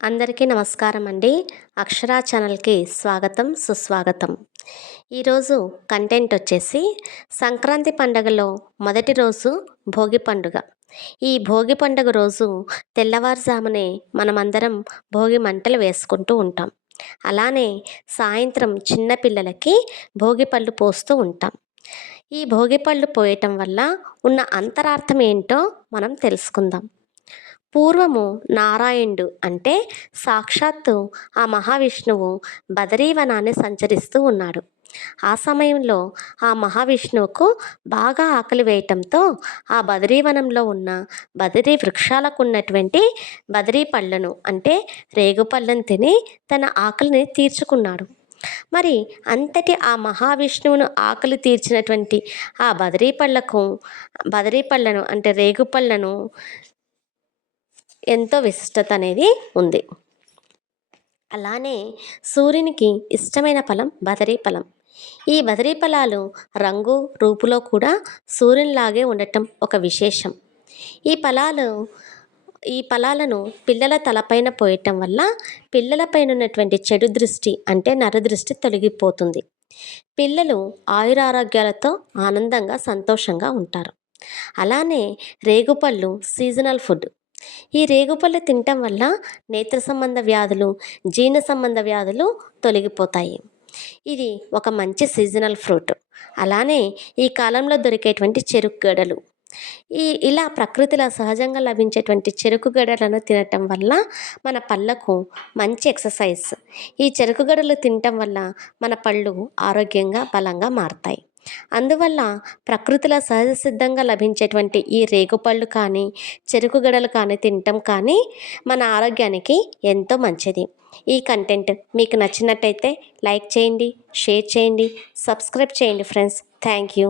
అందరికీ నమస్కారం అండి. అక్షరా ఛానల్కి స్వాగతం, సుస్వాగతం. ఈరోజు కంటెంట్ వచ్చేసి సంక్రాంతి పండుగలో మొదటి రోజు భోగి పండుగ. ఈ భోగి పండుగ రోజు తెల్లవారుజామునే మనమందరం భోగి మంటలు వేసుకుంటూ ఉంటాం. అలానే సాయంత్రం చిన్నపిల్లలకి భోగి పళ్ళు పోస్తూ ఉంటాం. ఈ భోగి పళ్ళు పోయటం వల్ల ఉన్న అంతరార్థం ఏంటో మనం తెలుసుకుందాం. పూర్వము నారాయణుడు అంటే సాక్షాత్తు ఆ మహావిష్ణువు బదరీవనాన్ని సంచరిస్తూ ఉన్నాడు. ఆ సమయంలో ఆ మహావిష్ణువుకు బాగా ఆకలి వేయటంతో ఆ బదరీవనంలో ఉన్న బదరీ వృక్షాలకు ఉన్నటువంటి బదరీ పళ్ళను అంటే రేగుపళ్ళను తిని తన ఆకలిని తీర్చుకున్నాడు. మరి అంతటి ఆ మహావిష్ణువును ఆకలి తీర్చినటువంటి ఆ బదరీ పళ్ళను అంటే రేగుపళ్ళను ఎంతో విశిష్టత అనేది ఉంది. అలానే సూర్యునికి ఇష్టమైన ఫలం బదరీ ఫలం. ఈ బదరీ ఫలాలు రంగు రూపులో కూడా సూర్యునిలాగే ఉండటం ఒక విశేషం. ఈ ఫలాలు ఈ ఫలాలను పిల్లల తలపైన పోయటం వల్ల పిల్లలపైన ఉన్నటువంటి చెడు దృష్టి అంటే నరదృష్టి తొలగిపోతుంది. పిల్లలు ఆయురారోగ్యాలతో ఆనందంగా సంతోషంగా ఉంటారు. అలానే రేగుపళ్ళు సీజనల్ ఫుడ్. ఈ రేగుపళ్ళు తినటం వల్ల నేత్ర సంబంధ వ్యాధులు, జీర్ణ సంబంధ వ్యాధులు తొలగిపోతాయి. ఇది ఒక మంచి సీజనల్ ఫ్రూట్. అలానే ఈ కాలంలో దొరికేటువంటి చెరుకు గడలు. ఇలా ప్రకృతిలో సహజంగా లభించేటువంటి చెరుకు గడలను తినటం వల్ల మన పళ్ళకు మంచి ఎక్సర్సైజ్. ఈ చెరుకు గడలు తినటం వల్ల మన పళ్ళు ఆరోగ్యంగా బలంగా మారతాయి. అందువల్ల ప్రకృతిలో సహజ సిద్ధంగా లభించేటువంటి ఈ రేగుపళ్ళు కానీ చెరుకు గడలు కానీ తినటం కానీ మన ఆరోగ్యానికి ఎంతో మంచిది. ఈ కంటెంట్ మీకు నచ్చినట్టయితే లైక్ చేయండి, షేర్ చేయండి, సబ్స్క్రైబ్ చేయండి ఫ్రెండ్స్. Thank you.